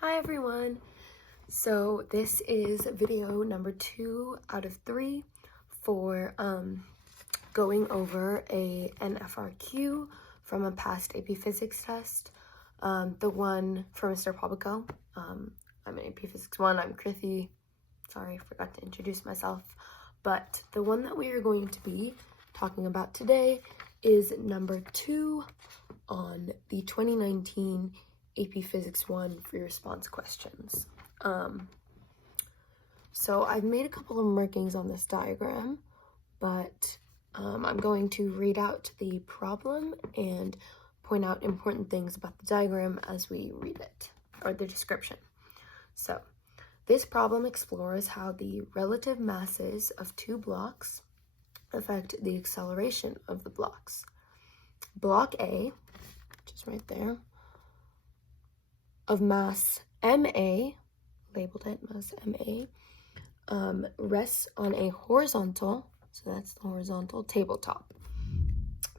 Hi everyone! So this is video number 2 out of 3 for going over an FRQ from a past AP Physics test. The one for Mr. Pabico. I'm in AP Physics 1, I'm Krithi. Sorry, I forgot to introduce myself. But the one that we are going to be talking about today is number 2 on the 2019 AP Physics 1 free response questions. So I've made a couple of markings on this diagram, but I'm going to read out the problem and point out important things about the diagram as we read it, or the description. So this problem explores how the relative masses of two blocks affect the acceleration of the blocks. Block A, which is right there, of mass MA, labeled it mass MA, rests on a horizontal, so that's the horizontal tabletop.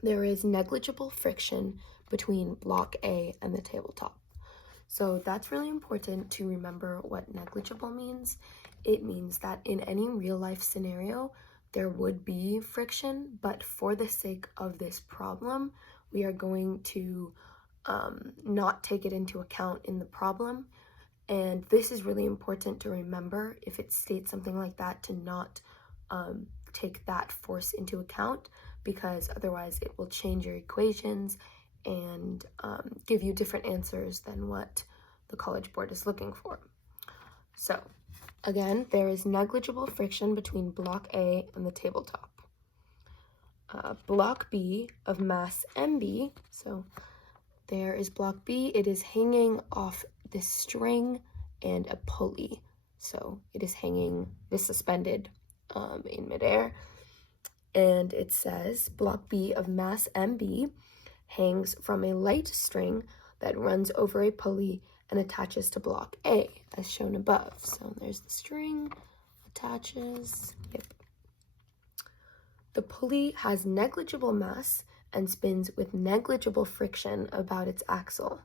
There is negligible friction between block A and the tabletop. So that's really important to remember what negligible means. It means that in any real life scenario, there would be friction, but for the sake of this problem, we are going to not take it into account in the problem. And this is really important to remember if it states something like that, to not take that force into account, because otherwise it will change your equations and give you different answers than what the College Board is looking for. So again, there is negligible friction between block A and the tabletop. Block B of mass MB, so there is block B. It is hanging off this string and a pulley. So it is suspended in midair. And it says block B of mass MB hangs from a light string that runs over a pulley and attaches to block A, as shown above. So there's the string, attaches, yep. The pulley has negligible mass and spins with negligible friction about its axle.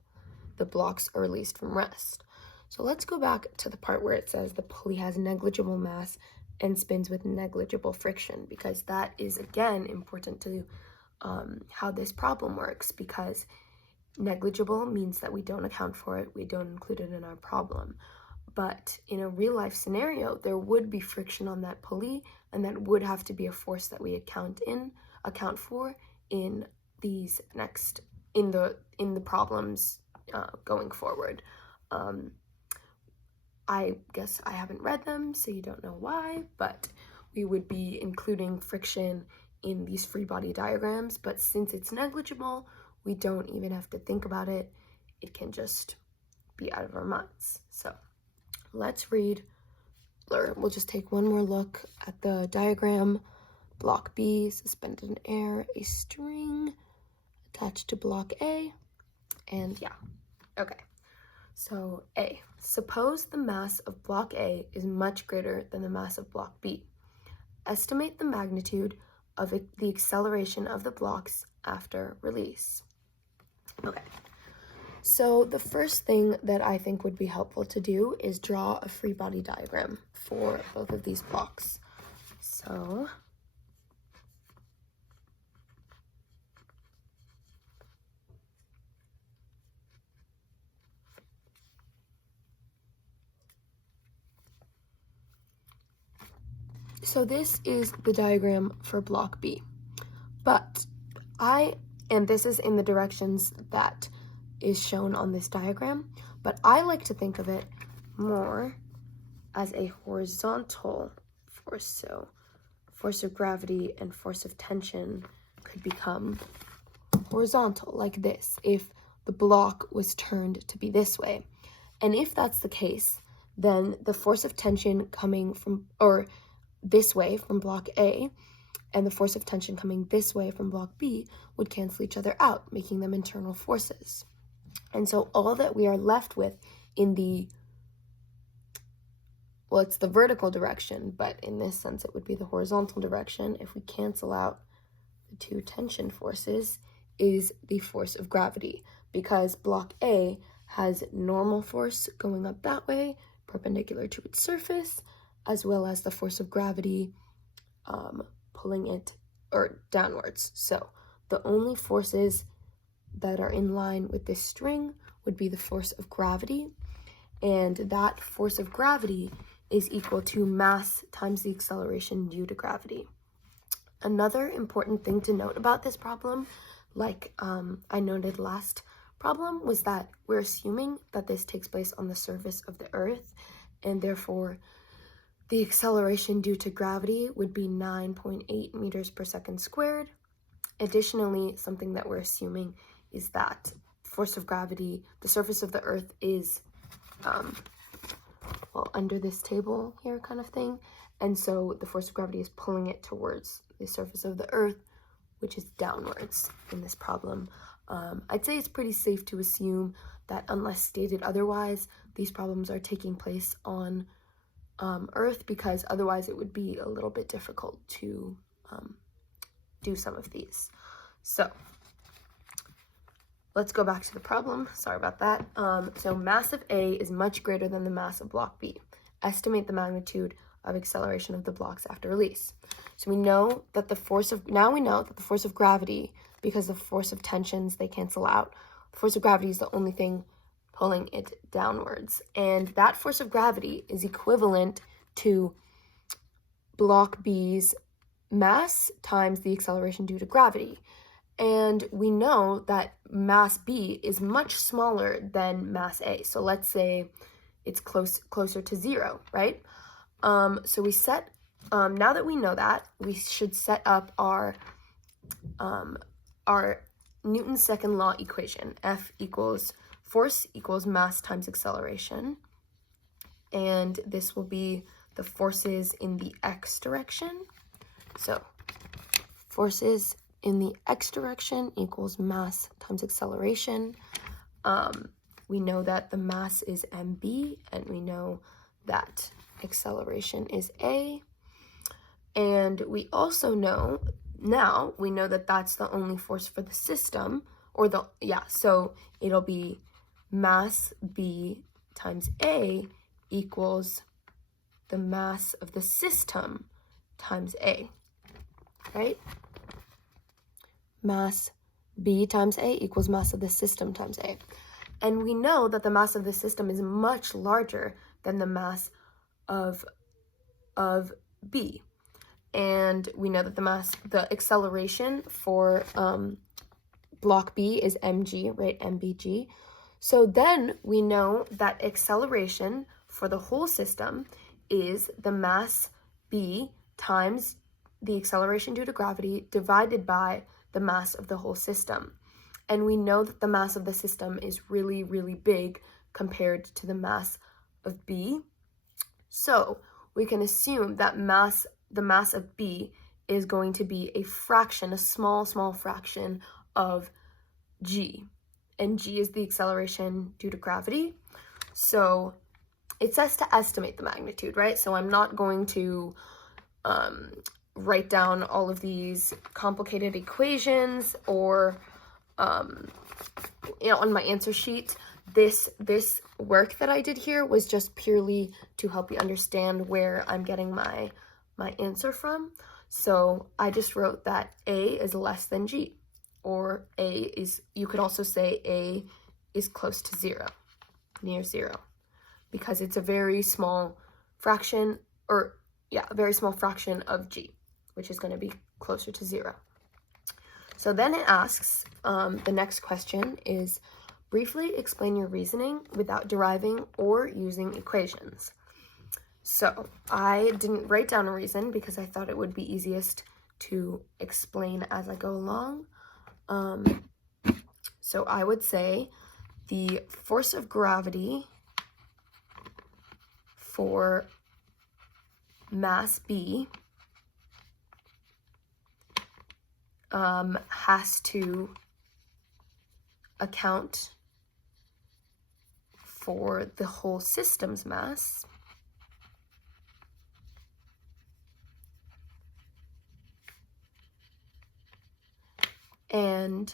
The blocks are released from rest. So let's go back to the part where it says the pulley has negligible mass and spins with negligible friction, because that is, again, important to how this problem works, because negligible means that we don't account for it, we don't include it in our problem. But in a real life scenario, there would be friction on that pulley, and that would have to be a force that we account for in these in the problems going forward. I guess I haven't read them, so you don't know why, but we would be including friction in these free body diagrams, but since it's negligible, we don't even have to think about it. It can just be out of our minds. So let's read, or we'll just take one more look at the diagram. Block B, suspended in air, a string attached to block A, and yeah, okay. So A, suppose the mass of block A is much greater than the mass of block B. Estimate the magnitude of the acceleration of the blocks after release. Okay, so the first thing that I think would be helpful to do is draw a free body diagram for both of these blocks. So this is the diagram for block B, but and this is in the directions that is shown on this diagram, but I like to think of it more as a horizontal force. So force of gravity and force of tension could become horizontal, like this, if the block was turned to be this way. And if that's the case, then the force of tension coming from, or this way from block A, and the force of tension coming this way from block B would cancel each other out, making them internal forces. And so all that we are left with in it's the vertical direction, but in this sense it would be the horizontal direction, if we cancel out the two tension forces, is the force of gravity, because block A has normal force going up that way, perpendicular to its surface, as well as the force of gravity pulling it downwards. So the only forces that are in line with this string would be the force of gravity, and that force of gravity is equal to mass times the acceleration due to gravity. Another important thing to note about this problem, like I noted last problem, was that we're assuming that this takes place on the surface of the Earth, and therefore the acceleration due to gravity would be 9.8 meters per second squared. Additionally, something that we're assuming is that force of gravity, the surface of the Earth is under this table here kind of thing, and so the force of gravity is pulling it towards the surface of the Earth, which is downwards in this problem. I'd say it's pretty safe to assume that unless stated otherwise, these problems are taking place on Earth, because otherwise it would be a little bit difficult to do some of these. So let's go back to the problem. Sorry about that. So mass of A is much greater than the mass of block B. Estimate the magnitude of acceleration of the blocks after release. So we know that the force of gravity, because the force of tensions, they cancel out. The force of gravity is the only thing pulling it downwards. And that force of gravity is equivalent to block B's mass times the acceleration due to gravity. And we know that mass B is much smaller than mass A. So let's say it's closer to 0, right? So we set, now that we know that, we should set up our Newton's second law equation. F equals force equals mass times acceleration. And this will be the forces in the x direction. So forces in the x direction equals mass times acceleration. We know that the mass is mb, and we know that acceleration is a. And we also know, now we know that that's the only force for the system, so it'll be mass b times a equals the mass of the system times a, right? Mass b times a equals mass of the system times a. And we know that the mass of the system is much larger than the mass of b. And we know that the acceleration for block B is mg, right, mbg. So then we know that acceleration for the whole system is the mass b times the acceleration due to gravity divided by the mass of the whole system. And we know that the mass of the system is really, really big compared to the mass of B. So we can assume that the mass of B is going to be a fraction, a small, small fraction of G. And G is the acceleration due to gravity. So it says to estimate the magnitude, right? So I'm not going to write down all of these complicated equations or on my answer sheet. This work that I did here was just purely to help you understand where I'm getting my answer from. So I just wrote that A is less than G, or you could also say A is close to 0, near 0, because it's a very small fraction, a very small fraction of G, which is going to be closer to 0. So then it asks, the next question is, briefly explain your reasoning without deriving or using equations. So I didn't write down a reason because I thought it would be easiest to explain as I go along. So I would say the force of gravity for mass B has to account for the whole system's mass, and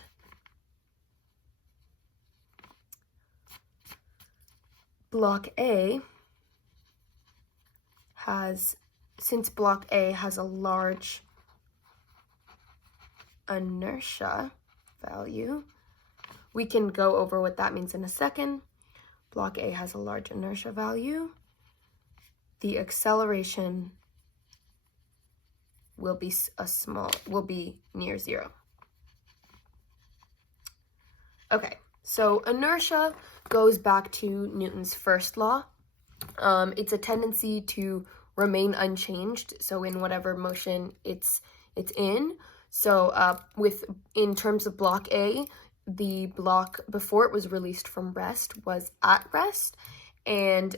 block A has, since block A has a large inertia value, we can go over what that means in a second. Block A has a large inertia value. The acceleration will be near zero. Okay, so inertia goes back to Newton's first law. It's a tendency to remain unchanged, so in whatever motion it's in. So in terms of block A, the block before it was released from rest was at rest, and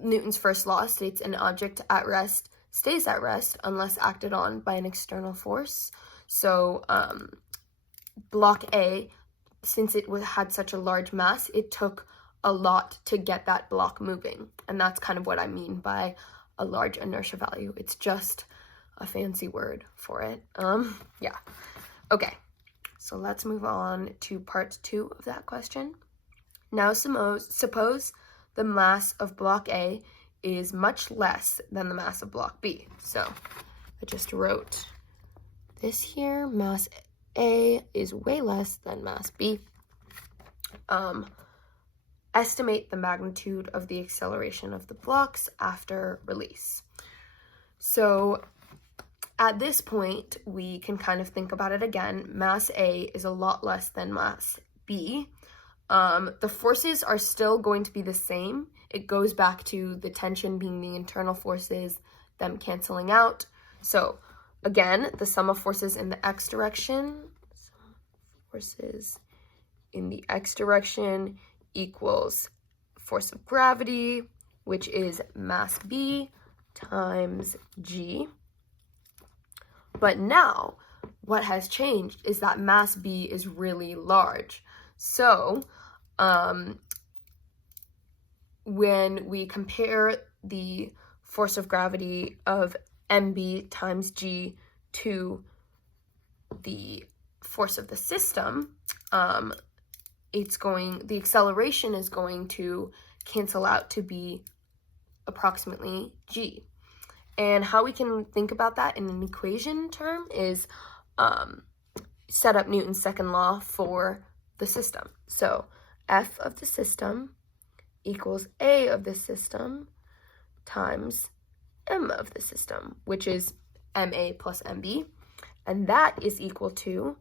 Newton's first law states an object at rest stays at rest unless acted on by an external force. So block A, since it had such a large mass, it took a lot to get that block moving, and that's kind of what I mean by a large inertia value. It's just a fancy word for it. Yeah. Okay, so let's move on to part 2 of that question. Now suppose the mass of block A is much less than the mass of block B. So I just wrote this here. Mass A is way less than mass B. Estimate the magnitude of the acceleration of the blocks after release. So at this point, we can kind of think about it again. Mass A is a lot less than mass B. The forces are still going to be the same. It goes back to the tension being the internal forces, them canceling out. So again, the sum of forces in the x direction, forces in the x direction equals force of gravity, which is mass B times G. But now, what has changed is that mass B is really large. So, when we compare the force of gravity of mb times g to the force of the system, the acceleration is going to cancel out to be approximately g. And how we can think about that in an equation term is set up Newton's second law for the system. So F of the system equals A of the system times M of the system, which is MA plus MB, and that is equal to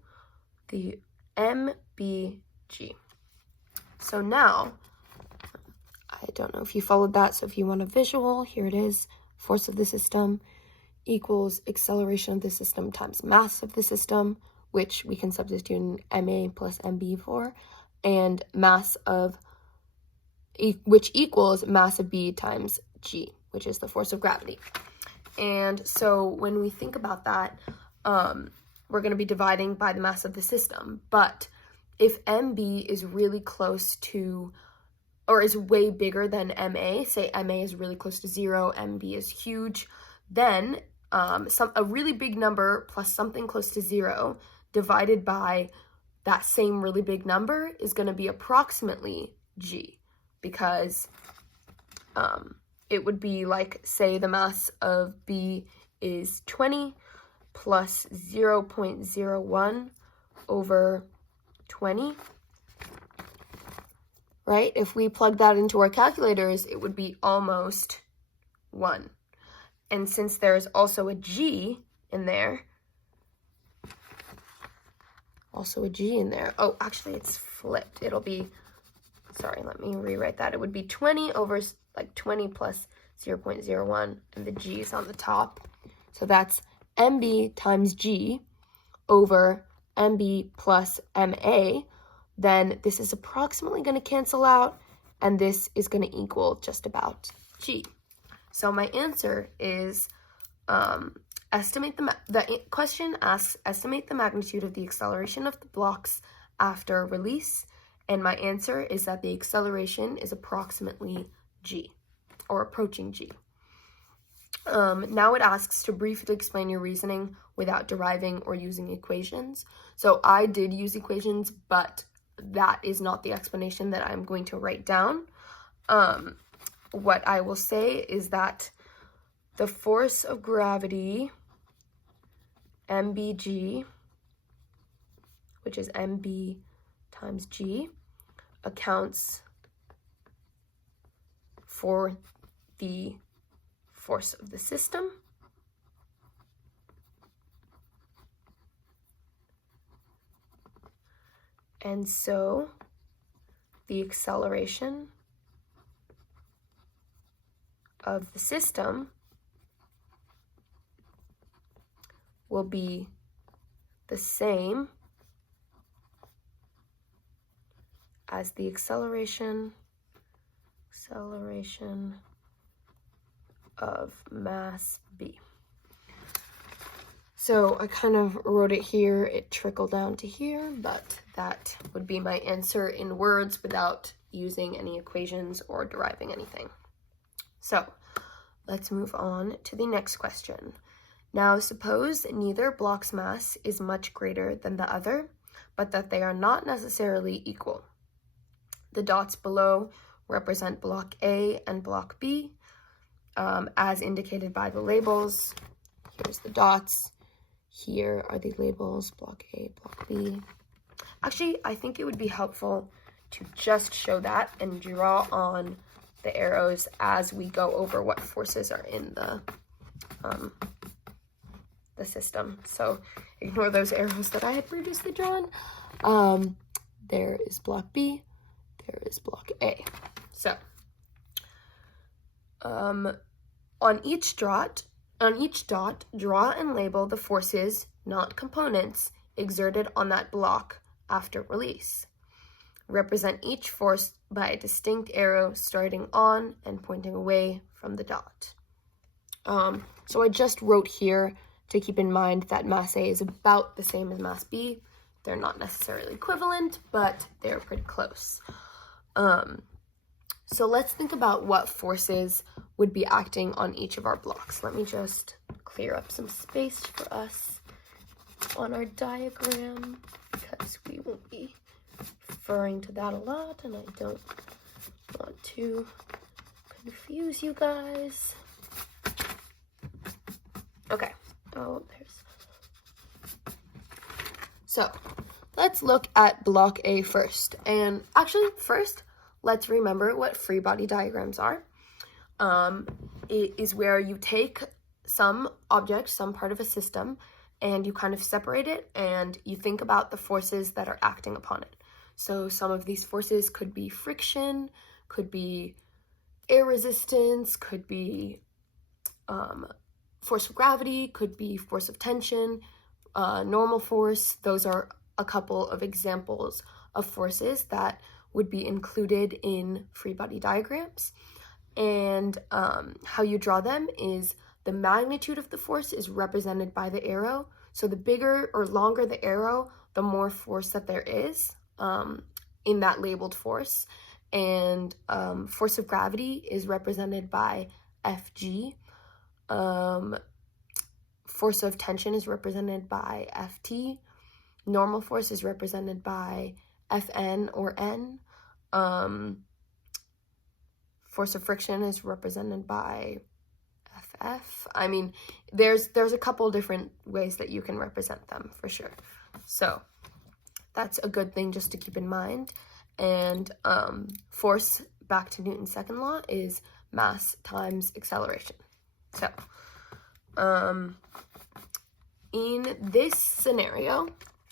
the MBG. So now, I don't know if you followed that, so if you want a visual, here it is. Force of the system equals acceleration of the system times mass of the system, which we can substitute in MA plus MB for, and mass of, which equals mass of B times G, which is the force of gravity. And so when we think about that, we're going to be dividing by the mass of the system. But if MB is really close to, or is way bigger than MA, say MA is really close to 0, MB is huge, then a really big number plus something close to 0 divided by that same really big number is going to be approximately G, because it would be like, say the mass of B is 20 plus 0.01 over 20, right? If we plug that into our calculators, it would be almost 1. And since there's also a G in there, oh, actually it's flipped. It'll be, sorry, let me rewrite that. It would be 20 over, like 20 plus 0.01, and the G is on the top. So that's MB times G over MB plus MA. Then this is approximately going to cancel out, and this is going to equal just about G. So my answer is, the question asks, estimate the magnitude of the acceleration of the blocks after release, and my answer is that the acceleration is approximately G, or approaching G. Now it asks to briefly explain your reasoning without deriving or using equations. So I did use equations, but that is not the explanation that I'm going to write down. What I will say is that the force of gravity, mBg, which is mb times g, accounts for the force of the system. And so the acceleration of the system will be the same as the acceleration of mass B. So I kind of wrote it here, it trickled down to here, but that would be my answer in words without using any equations or deriving anything. So let's move on to the next question. Now suppose neither block's mass is much greater than the other, but that they are not necessarily equal. The dots below represent block A and block B, as indicated by the labels. Here's the dots. Here are the labels, block A, block B. Actually, I think it would be helpful to just show that and draw on the arrows as we go over what forces are in the system. So ignore those arrows that I had previously drawn. There is block B, there is block A. So on each dot, draw and label the forces, not components, exerted on that block after release. Represent each force by a distinct arrow starting on and pointing away from the dot. So I just wrote here to keep in mind that mass A is about the same as mass B. They're not necessarily equivalent, but they're pretty close. So let's think about what forces would be acting on each of our blocks. Let me just clear up some space for us on our diagram because we won't be referring to that a lot and I don't want to confuse you guys. Okay. So let's look at block A first. And actually first, let's remember what free body diagrams are. It is where you take some object, some part of a system, and you kind of separate it and you think about the forces that are acting upon it. So some of these forces could be friction, could be air resistance, could be force of gravity, could be force of tension, normal force. Those are a couple of examples of forces that would be included in free body diagrams. And how you draw them is the magnitude of the force is represented by the arrow. So the bigger or longer the arrow, the more force that there is in that labeled force. And force of gravity is represented by Fg. Force of tension is represented by Ft. Normal force is represented by Fn or N. Force of friction is represented by Ff. I mean, there's a couple different ways that you can represent them for sure. So that's a good thing just to keep in mind. And force, back to Newton's second law, is mass times acceleration. So in this scenario,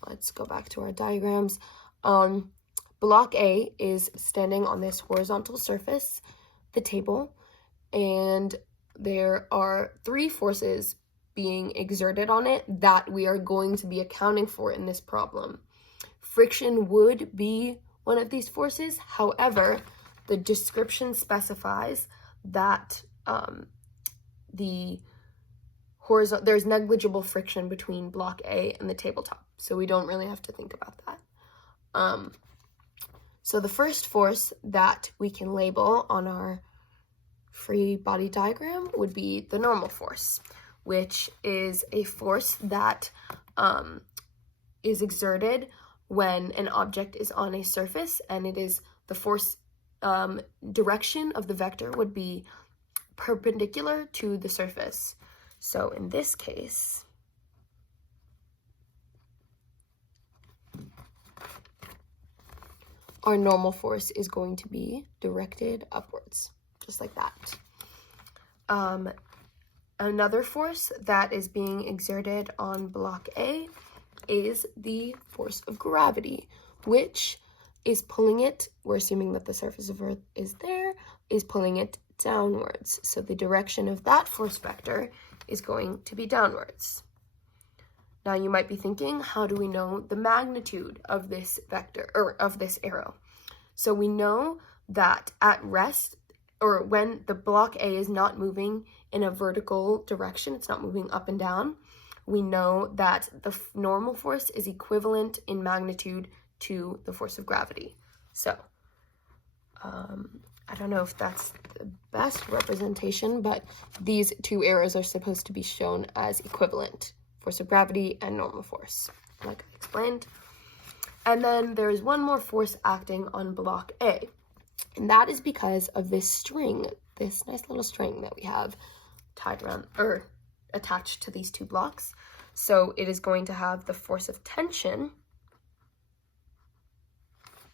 let's go back to our diagrams. Block A is standing on this horizontal surface, the table, and there are three forces being exerted on it that we are going to be accounting for in this problem. Friction would be one of these forces. However, the description specifies that there's negligible friction between block A and the tabletop, so we don't really have to think about that. So the first force that we can label on our free body diagram would be the normal force, which is a force that is exerted when an object is on a surface, and it is the force direction of the vector would be perpendicular to the surface. So in this case, our normal force is going to be directed upwards, just like that. Another force that is being exerted on block A is the force of gravity, which is pulling it, we're assuming that the surface of Earth is there, is pulling it downwards. So the direction of that force vector is going to be downwards. Now you might be thinking, how do we know the magnitude of this vector, or of this arrow? So we know that at rest, or when the block A is not moving in a vertical direction, it's not moving up and down, we know that the normal force is equivalent in magnitude to the force of gravity. So, I don't know if that's the best representation, but these two arrows are supposed to be shown as equivalent, force of gravity and normal force, like I explained. And then there is one more force acting on block A, and that is because of this string, this nice little string that we have tied around, or attached to these two blocks. So it is going to have the force of tension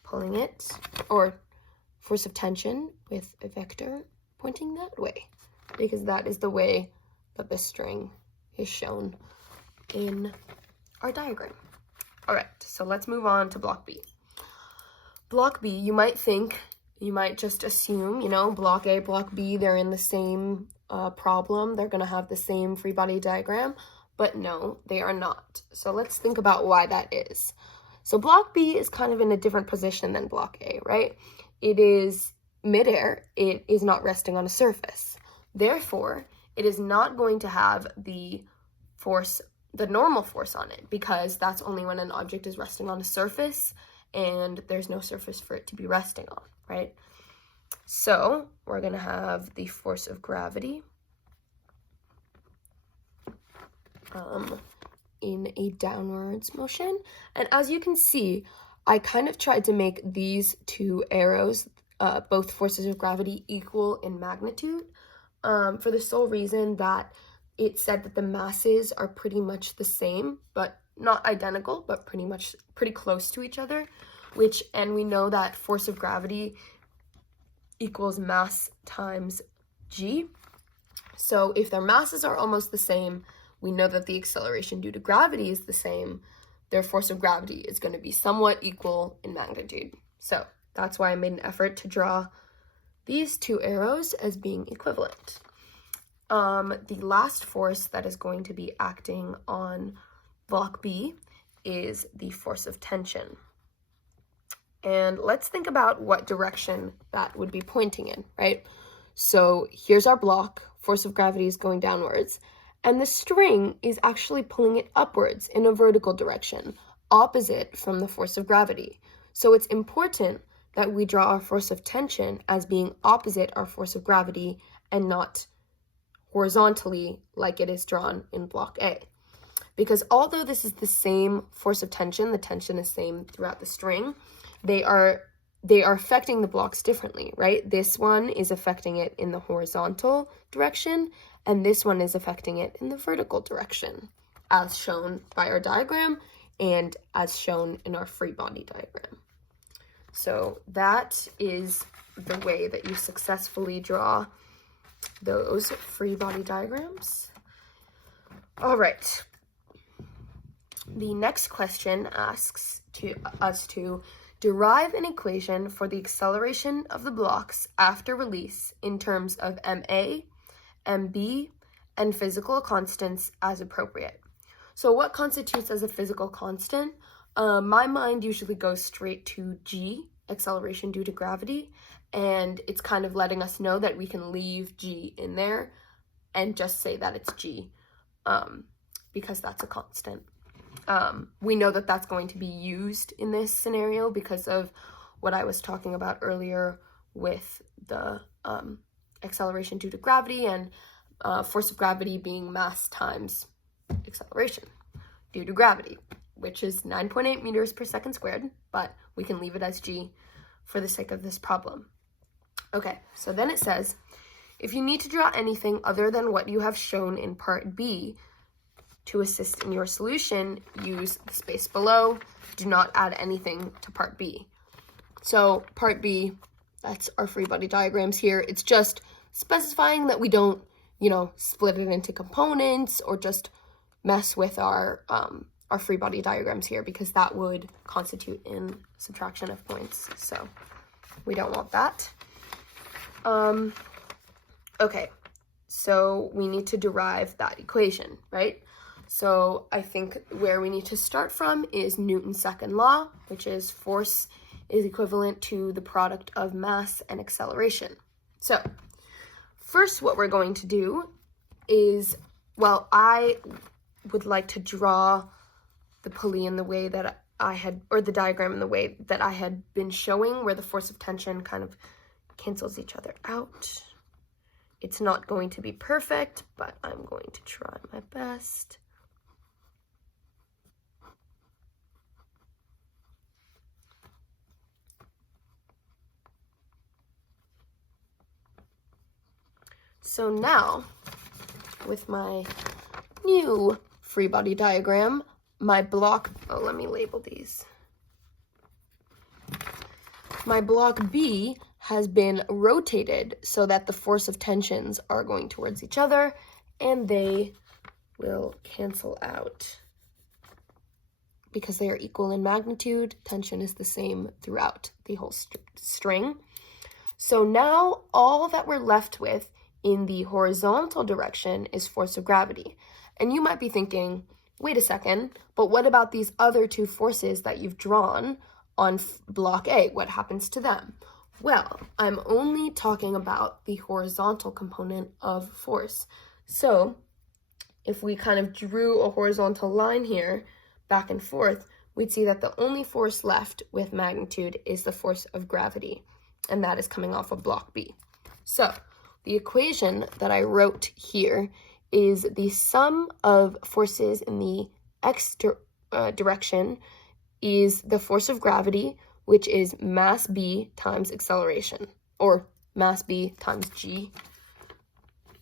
pulling it, or force of tension with a vector pointing that way, because that is the way that the string is shown in our diagram. All right, so let's move on to block B. Block B, you might just assume, block A, block B, they're in the same problem. They're going to have the same free body diagram, but no, they are not. So let's think about why that is. So block B is kind of in a different position than block A, right? It is midair. It is not resting on a surface. Therefore, it is not going to have the normal force on it, because that's only when an object is resting on a surface and there's no surface for it to be resting on, right? So we're going to have the force of gravity in a downwards motion. And as you can see, I kind of tried to make these two arrows, both forces of gravity, equal in magnitude, for the sole reason that it said that the masses are pretty much the same, but not identical, but pretty close to each other, and we know that force of gravity equals mass times g. So if their masses are almost the same, we know that the acceleration due to gravity is the same. Their force of gravity is going to be somewhat equal in magnitude. So that's why I made an effort to draw these two arrows as being equivalent. The last force that is going to be acting on block B is the force of tension. And let's think about what direction that would be pointing in, right? So here's our block, force of gravity is going downwards, and the string is actually pulling it upwards in a vertical direction, opposite from the force of gravity. So it's important that we draw our force of tension as being opposite our force of gravity and not horizontally like it is drawn in block A. Because although this is the same force of tension, the tension is same throughout the string, they are affecting the blocks differently, right? This one is affecting it in the horizontal direction, and this one is affecting it in the vertical direction, as shown by our diagram and as shown in our free body diagram. So that is the way that you successfully draw those free body diagrams. All right. The next question asks us to derive an equation for the acceleration of the blocks after release in terms of ma, mb, and physical constants as appropriate. So what constitutes as a physical constant? My mind usually goes straight to g, acceleration due to gravity, and it's kind of letting us know that we can leave g in there and just say that it's g, because that's a constant. We know that that's going to be used in this scenario because of what I was talking about earlier with the acceleration due to gravity and force of gravity being mass times acceleration due to gravity. which is 9.8 meters per second squared, but we can leave it as g for the sake of this problem. Okay, so then it says, if you need to draw anything other than what you have shown in part B to assist in your solution, use the space below. Do not add anything to part B. So part B, that's our free body diagrams here. It's just specifying that we don't, split it into components or just mess with our free body diagrams here, because that would constitute in subtraction of points. So we don't want that. Okay, so we need to derive that equation, right? So I think where we need to start from is Newton's second law, which is force is equivalent to the product of mass and acceleration. So first what we're going to do is, I would like to draw the pulley in the way that I had, or the diagram in the way that I had been showing, where the force of tension kind of cancels each other out. It's not going to be perfect, but I'm going to try my best. So now, with my new free body diagram, my block, let me label these. My block B has been rotated so that the force of tensions are going towards each other, and they will cancel out. Because they are equal in magnitude, tension is the same throughout the whole string. So now all that we're left with in the horizontal direction is force of gravity. And you might be thinking, wait a second, but what about these other two forces that you've drawn on block A? What happens to them? Well, I'm only talking about the horizontal component of force. So if we kind of drew a horizontal line here, back and forth, we'd see that the only force left with magnitude is the force of gravity, and that is coming off of block B. So the equation that I wrote here is the sum of forces in the x direction is the force of gravity, which is mass B times acceleration, or mass B times g.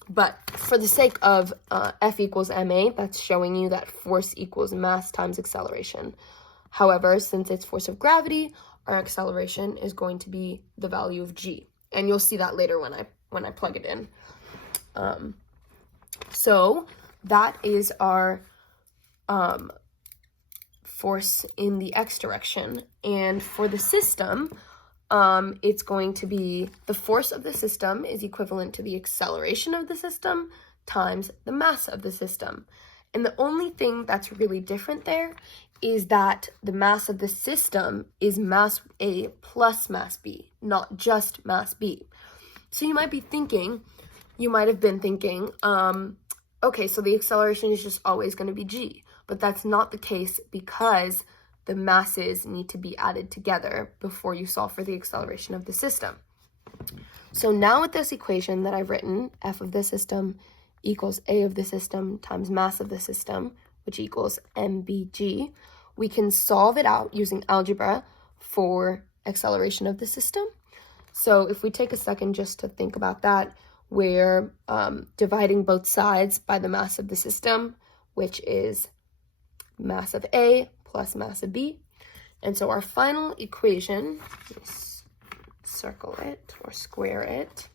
But for the sake of F equals ma, that's showing you that force equals mass times acceleration. However, since it's force of gravity, our acceleration is going to be the value of g. And you'll see that later when I plug it in. So that is our force in the x direction. And for the system, it's going to be the force of the system is equivalent to the acceleration of the system times the mass of the system. And the only thing that's really different there is that the mass of the system is mass A plus mass B, not just mass B. So you might have been thinking, okay, so the acceleration is just always going to be g. But that's not the case, because the masses need to be added together before you solve for the acceleration of the system. So now with this equation that I've written, F of the system equals A of the system times mass of the system, which equals mBg, we can solve it out using algebra for acceleration of the system. So if we take a second just to think about that, we're dividing both sides by the mass of the system, which is mass of A plus mass of B. And so our final equation, circle it or square it,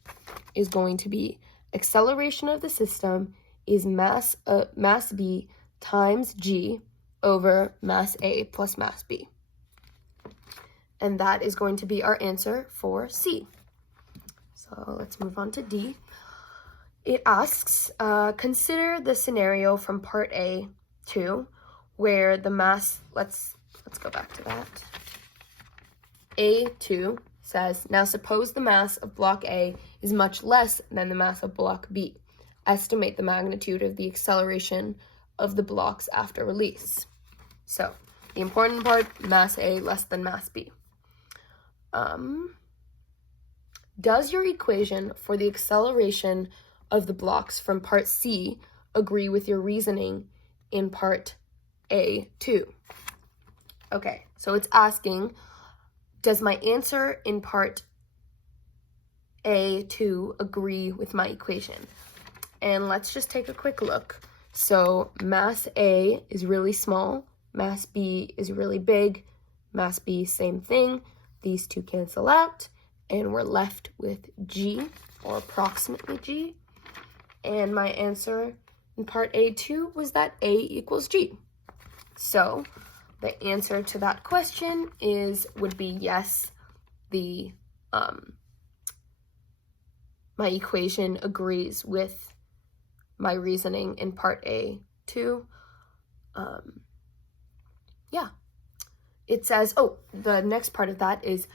is going to be acceleration of the system is mass B times g over mass A plus mass B. And that is going to be our answer for C. So let's move on to D. It asks, consider the scenario from part A2 where the mass, let's go back to that. A2 says, now suppose the mass of block A is much less than the mass of block B. Estimate the magnitude of the acceleration of the blocks after release. So the important part, mass A less than mass B. Does your equation for the acceleration of the blocks from part C agree with your reasoning in part A2. Okay, so it's asking, does my answer in part A2 agree with my equation? And let's just take a quick look. So mass A is really small, mass B is really big, mass B, same thing. These two cancel out, and we're left with G, or approximately G. And my answer in part A2 was that A equals G. So the answer to that question would be yes, my equation agrees with my reasoning in part A2. Yeah. It says, the next part of that is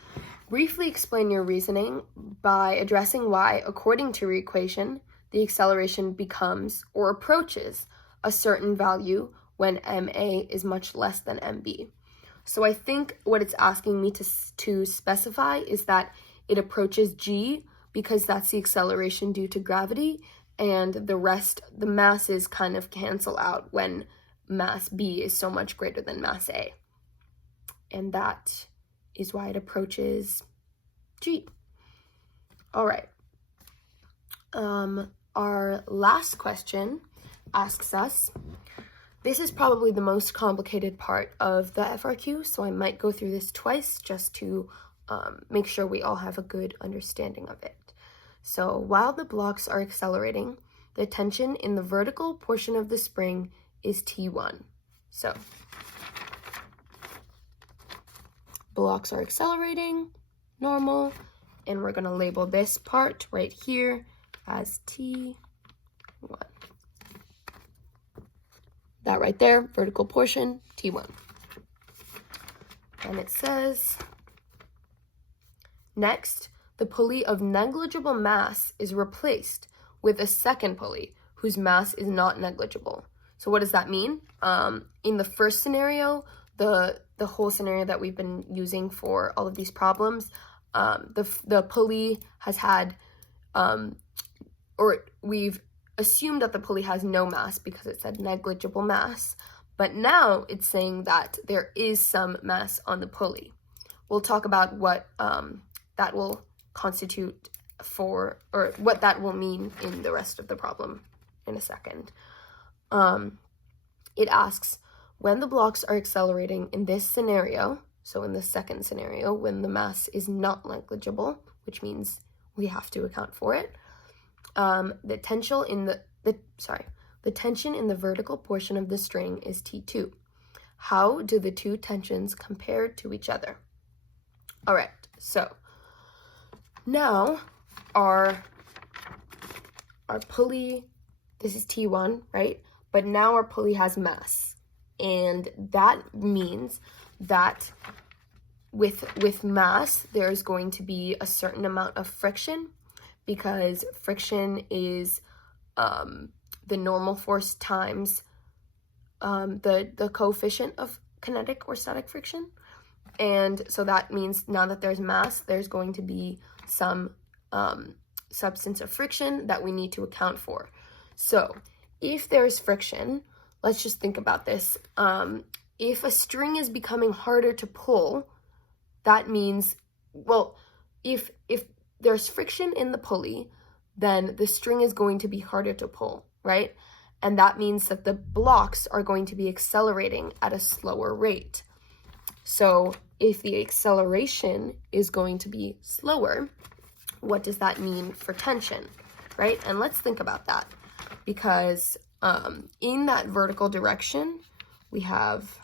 briefly explain your reasoning by addressing why, according to your equation, the acceleration becomes or approaches a certain value when ma is much less than mb. So I think what it's asking me to specify is that it approaches g because that's the acceleration due to gravity, and the rest, the masses kind of cancel out when mass b is so much greater than mass a. And that is why it approaches g. All right. Our last question asks us, this is probably the most complicated part of the FRQ, so I might go through this twice just to make sure we all have a good understanding of it. So while the blocks are accelerating, the tension in the vertical portion of the spring is T1. So blocks are accelerating, normal, and we're going to label this part right here as T1. That right there, vertical portion, T1. And it says, next, the pulley of negligible mass is replaced with a second pulley whose mass is not negligible. So what does that mean? In the first scenario, the whole scenario that we've been using for all of these problems, the pulley has had, or we've assumed that the pulley has no mass because it said negligible mass, but now it's saying that there is some mass on the pulley. We'll talk about what that will constitute for, or what that will mean in the rest of the problem in a second. It asks, when the blocks are accelerating in this scenario, so in the second scenario, when the mass is not negligible, which means we have to account for it, the tension in the vertical portion of the string is T2. How do the two tensions compare to each other? All right, so now our pulley, this is T1, right? But now our pulley has mass, and that means that with mass, there's going to be a certain amount of friction, because friction is the normal force times the coefficient of kinetic or static friction. And so that means now that there's mass, there's going to be some substance of friction that we need to account for. So if there's friction, let's just think about this. If a string is becoming harder to pull, that means, well, if there's friction in the pulley, then the string is going to be harder to pull, right? And that means that the blocks are going to be accelerating at a slower rate. So if the acceleration is going to be slower, what does that mean for tension, right? And let's think about that, because in that vertical direction, we have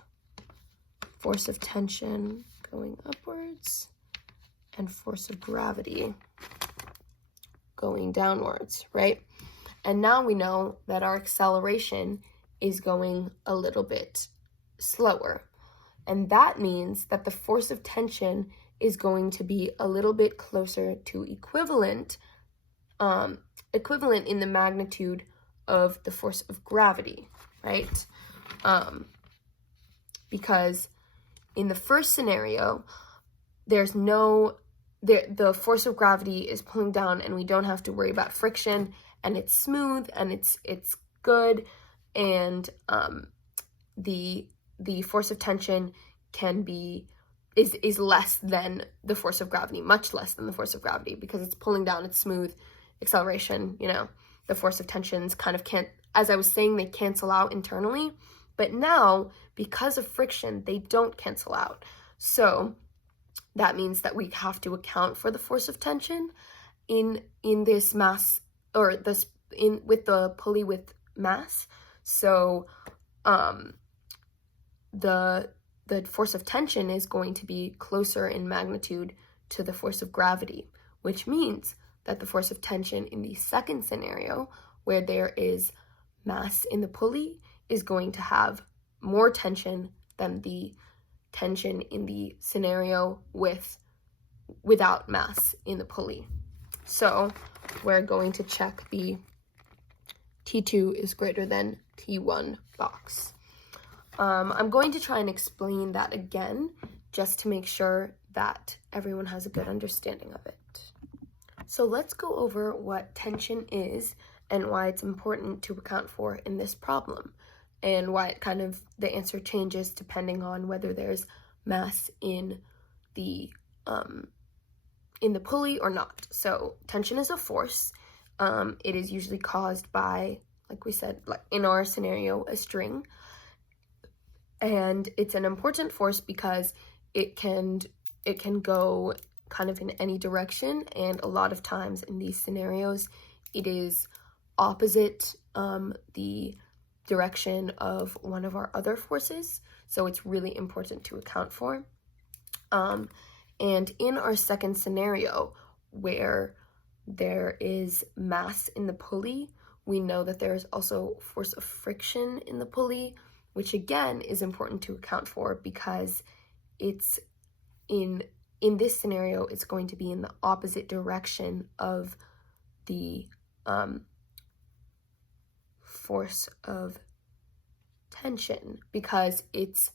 force of tension going upwards and force of gravity going downwards, right? And now we know that our acceleration is going a little bit slower. And that means that the force of tension is going to be a little bit closer to equivalent in the magnitude of the force of gravity, right? Because in the first scenario, there's the force of gravity is pulling down, and we don't have to worry about friction, and it's smooth, and it's good, and the the force of tension is less than the force of gravity, much less than the force of gravity, because it's pulling down, it's smooth acceleration, the force of tensions kind of can't, as I was saying, they cancel out internally, but now, because of friction, they don't cancel out. So that means that we have to account for the force of tension in this mass, or this with the pulley with mass. So the force of tension is going to be closer in magnitude to the force of gravity, which means that the force of tension in the second scenario, where there is mass in the pulley, is going to have more tension than the tension in the scenario without mass in the pulley. So we're going to check the T2 is greater than T1 box. I'm going to try and explain that again, just to make sure that everyone has a good understanding of it. So let's go over what tension is and why it's important to account for in this problem, and why the answer changes depending on whether there's mass in the pulley or not. So tension is a force. It is usually caused by, like we said, like in our scenario, a string. And it's an important force because it can go kind of in any direction, and a lot of times in these scenarios it is opposite the direction of one of our other forces, so it's really important to account for. And in our second scenario, where there is mass in the pulley, we know that there is also force of friction in the pulley, which again is important to account for because it's in this scenario, it's going to be in the opposite direction of the force of tension, because it's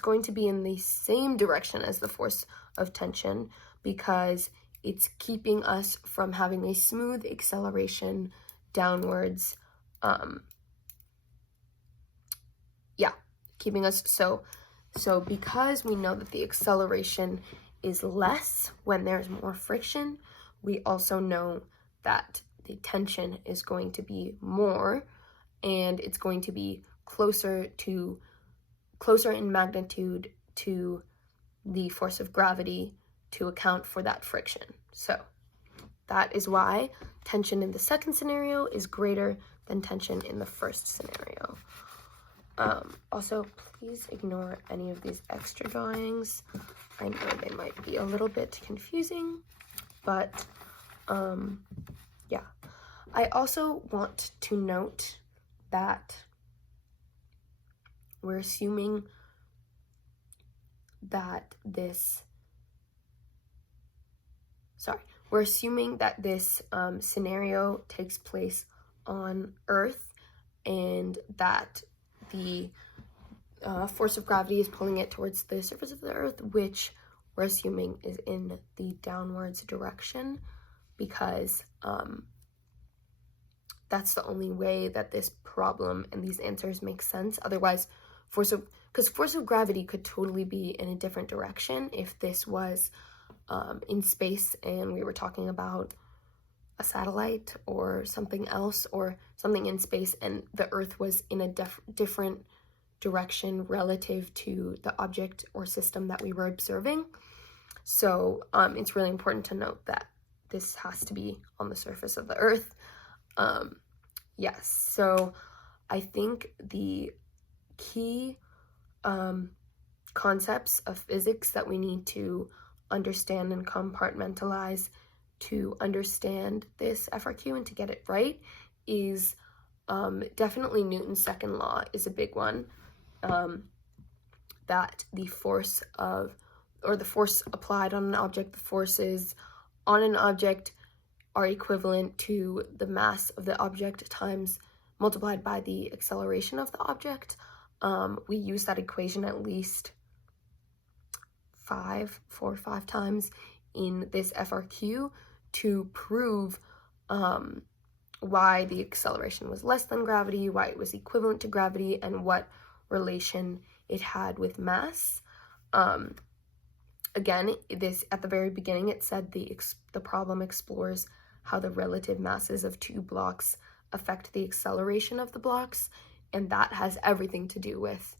going to be in the same direction as the force of tension, because it's keeping us from having a smooth acceleration downwards. Keeping us so because we know that the acceleration is less when there's more friction, we also know that the tension is going to be more, and it's going to be closer in magnitude to the force of gravity to account for that friction. So that is why tension in the second scenario is greater than tension in the first scenario. Also, please ignore any of these extra drawings. I know they might be a little bit confusing, but yeah. I also want to note that we're assuming that this scenario takes place on Earth, and that the force of gravity is pulling it towards the surface of the Earth, which we're assuming is in the downwards direction, because that's the only way that this problem and these answers make sense. Otherwise, force of gravity could totally be in a different direction if this was in space and we were talking about a satellite or something else, or something in space and the Earth was in a different direction relative to the object or system that we were observing. So it's really important to note that this has to be on the surface of the Earth. Yes, so I think the key concepts of physics that we need to understand and compartmentalize to understand this FRQ and to get it right is definitely Newton's second law is a big one, that the force applied on an object, the forces on an object are equivalent to the mass of the object times multiplied by the acceleration of the object. We use that equation at least 4 or 5 times in this FRQ to prove why the acceleration was less than gravity, why it was equivalent to gravity, and what relation it had with mass. Again, this at the very beginning, it said the problem explores how the relative masses of two blocks affect the acceleration of the blocks, and that has everything to do with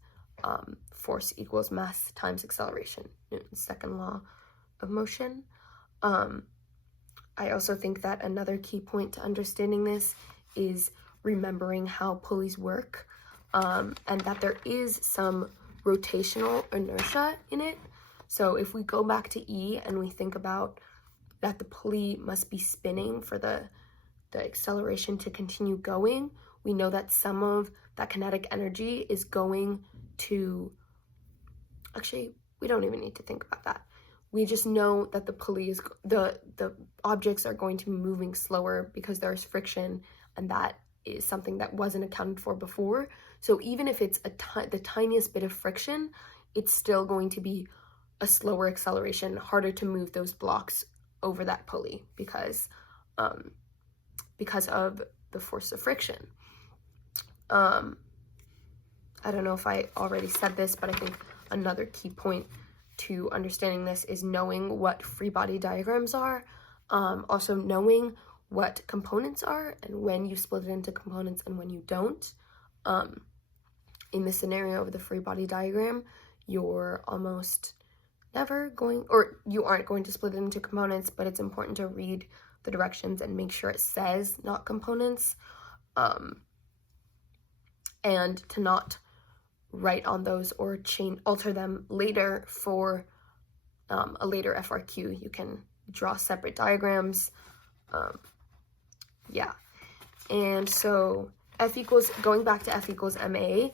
force equals mass times acceleration, Newton's second law of motion. I also think that another key point to understanding this is remembering how pulleys work, and that there is some rotational inertia in it. So if we go back to E and we think about that the pulley must be spinning for the acceleration to continue going, we know that some of that kinetic energy is going to, actually, we don't even need to think about that. We just know that the pulley is, the objects are going to be moving slower because there's friction, and that is something that wasn't accounted for before. So even if it's the tiniest bit of friction, it's still going to be a slower acceleration, harder to move those blocks over that pulley because of the force of friction. I don't know if I already said this, but I think another key point to understanding this is knowing what free body diagrams are, also knowing what components are and when you split it into components and when you don't. In the scenario of the free body diagram, you're almost never going, or you aren't going to split it into components, but it's important to read the directions and make sure it says not components, and to not write on those or alter them later for a later FRQ. You can draw separate diagrams. Yeah, and so going back to F equals ma,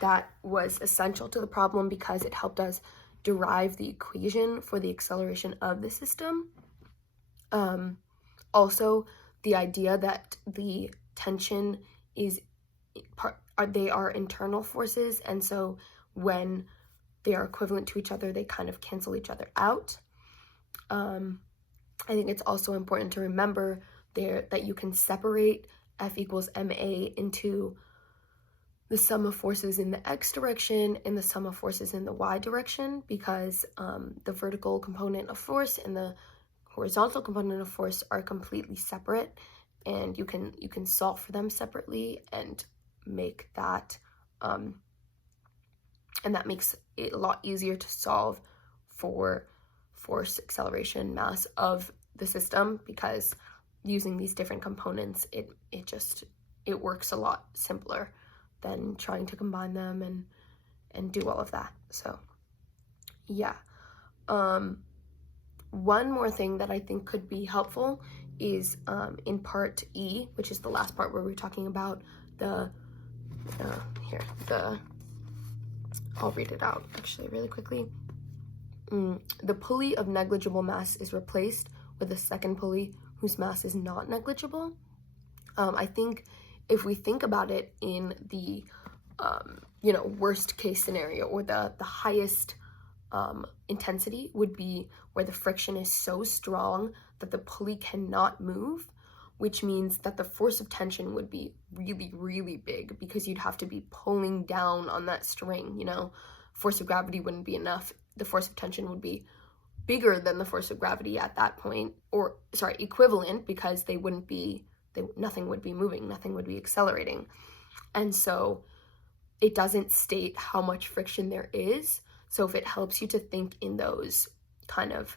that was essential to the problem because it helped us derive the equation for the acceleration of the system. Also, the idea that the tension is they are internal forces, and so when they are equivalent to each other, they kind of cancel each other out. I think it's also important to remember that you can separate F equals ma into the sum of forces in the x direction and the sum of forces in the y direction, because the vertical component of force and the horizontal component of force are completely separate, and you can solve for them separately and make that and that makes it a lot easier to solve for force, acceleration, mass of the system, because using these different components, it works a lot simpler than trying to combine them and do all of that. So yeah. One more thing that I think could be helpful is in part E, which is the last part where we're talking about I'll read it out actually really quickly. The pulley of negligible mass is replaced with a second pulley whose mass is not negligible. I think if we think about it in the worst case scenario, or the highest intensity would be where the friction is so strong that the pulley cannot move, which means that the force of tension would be really, really big, because you'd have to be pulling down on that string, Force of gravity wouldn't be enough. The force of tension would be bigger than the force of gravity at that point, equivalent, because nothing would be moving, nothing would be accelerating. And so it doesn't state how much friction there is. So if it helps you to think in those kind of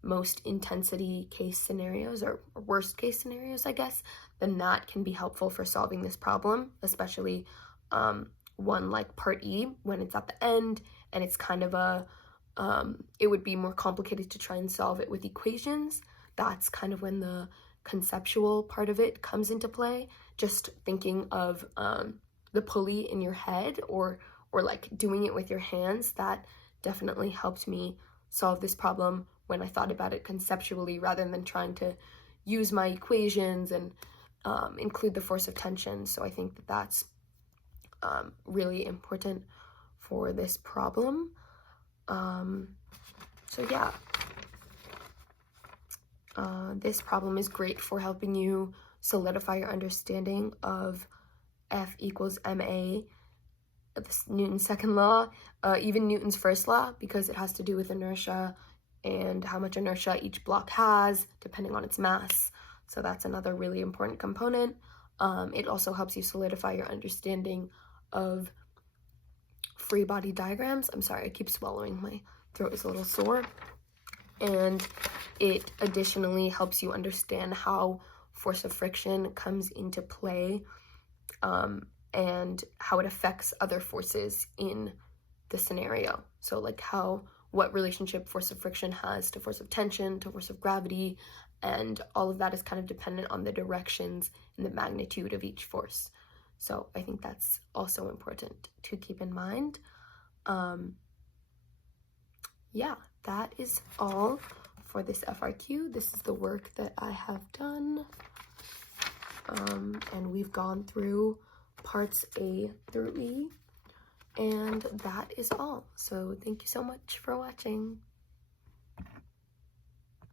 most intensity case scenarios, or worst case scenarios, I guess, then that can be helpful for solving this problem, especially one like part E, when it's at the end and it's kind of it would be more complicated to try and solve it with equations. That's kind of when the conceptual part of it comes into play. Just thinking of the pulley in your head, or like doing it with your hands, that definitely helped me solve this problem when I thought about it conceptually, rather than trying to use my equations and include the force of tension. So I think that that's really important for this problem. So yeah, this problem is great for helping you solidify your understanding of F equals ma, Newton's second law, even Newton's first law, because it has to do with inertia and how much inertia each block has depending on its mass. So that's another really important component. It also helps you solidify your understanding of free body diagrams. I'm sorry, I keep swallowing. My throat is a little sore. And it additionally helps you understand how force of friction comes into play, and how it affects other forces in the scenario. So like what relationship force of friction has to force of tension, to force of gravity, and all of that is kind of dependent on the directions and the magnitude of each force. So I think that's also important to keep in mind. Yeah, that is all for this FRQ. This is the work that I have done. And we've gone through parts A through E. And that is all. So thank you so much for watching.